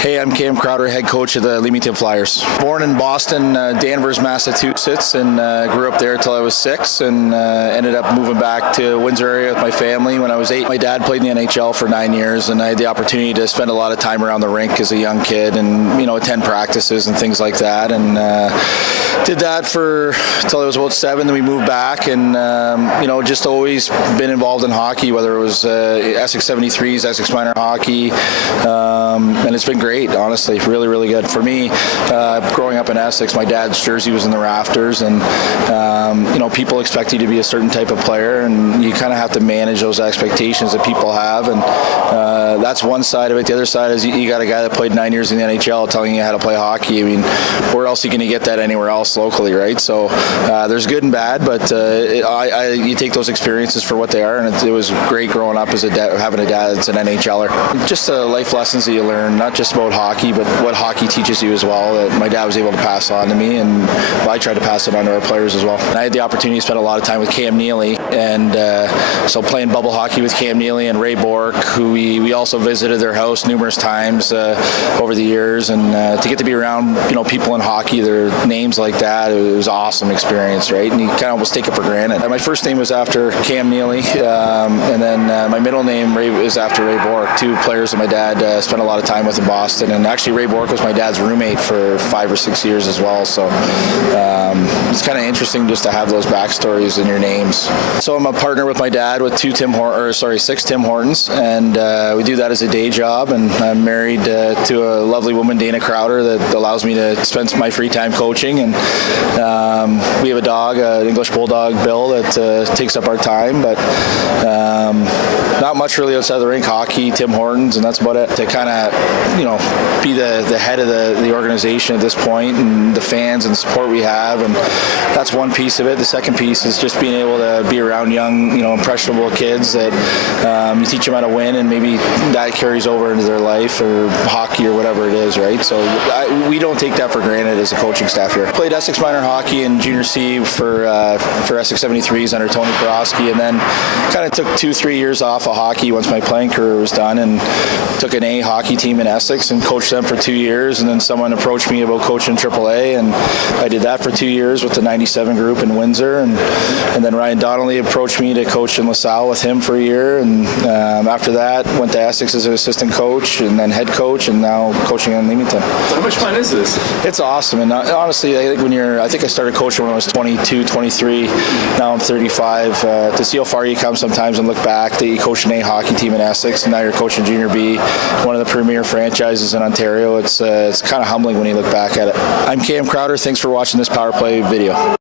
Hey, I'm Keith Crowder, head coach of the Leamington Flyers. Born in Boston, Danvers, Massachusetts, and grew up there until I was 6, and ended up moving back to Windsor area with my family when I was 8. My dad played in the NHL for 9 years, and I had the opportunity to spend a lot of time around the rink as a young kid, and attend practices and things like that. And did that for until I was about 7. Then we moved back, and just always been involved in hockey, whether it was Essex 73s, Essex minor hockey, and it's been great, honestly, really, really good. For me, growing up in Essex, my dad's jersey was in the rafters, and people expect you to be a certain type of player, and you kind of have to manage those expectations that people have, and that's one side of it. The other side is you got a guy that played 9 years in the NHL telling you how to play hockey. I mean, where else are you going to get that anywhere else locally, right? So there's good and bad, but you take those experiences for what they are, and it was great growing up as having a dad that's an NHL'er. Just the life lessons that you learn, not just about hockey, but what hockey teaches you as well, that my dad was able to pass on to me, and I tried to pass it on to our players as well. And I had the opportunity to spend a lot of time with Cam Neely, and so playing bubble hockey with Cam Neely and Ray Bork, who we also visited their house numerous times over the years, and to get to be around people in hockey, their names like that, it was an awesome experience, right? And you kind of almost take it for granted. My first name was after Cam Neely, and then my middle name is after Ray Bork, two players that my dad spent a lot of time with in Boston. And actually Ray Bork was my dad's roommate for 5 or 6 years as well, so it's kind of interesting just to have those backstories in your names. So I'm a partner with my dad with 6 Tim Hortons, and we do that as a day job, and I'm married to a lovely woman, Dana Crowder, that allows me to spend my free time coaching, and we have a dog, an English Bulldog, Bill, that takes up our time, but not much really outside of the rink, hockey, Tim Hortons, and that's about it. To kind of, be the head of the organization at this point, and the fans and the support we have, and that's one piece of it. The second piece is just being able to be around young, impressionable kids that you teach them how to win, and maybe that carries over into their life or hockey or whatever it is, right? So we don't take that for granted as a coaching staff here. Played Essex minor hockey in junior C for Essex 73s under Tony Porosky, and then kind of took 2-3 years off of hockey once my playing career was done, and took an A hockey team in Essex and coached them for 2 years, and then someone approached me about coaching AAA, and I did that for 2 years with the 97 group in Windsor, and then Ryan Donnelly approached me to coach in LaSalle with him for a year, and after that went to Essex as an assistant coach and then head coach, and now coaching in Leamington. How much fun is this? It's awesome, and honestly, I think I started coaching when I was 22, 23. Now I'm 35. To see how far you come sometimes and look back that you coached an A hockey team in Essex, and now you're coaching Junior B, one of the premier franchises in Ontario. It's kind of humbling when you look back at it. I'm Keith Crowder. Thanks for watching this Power Play video.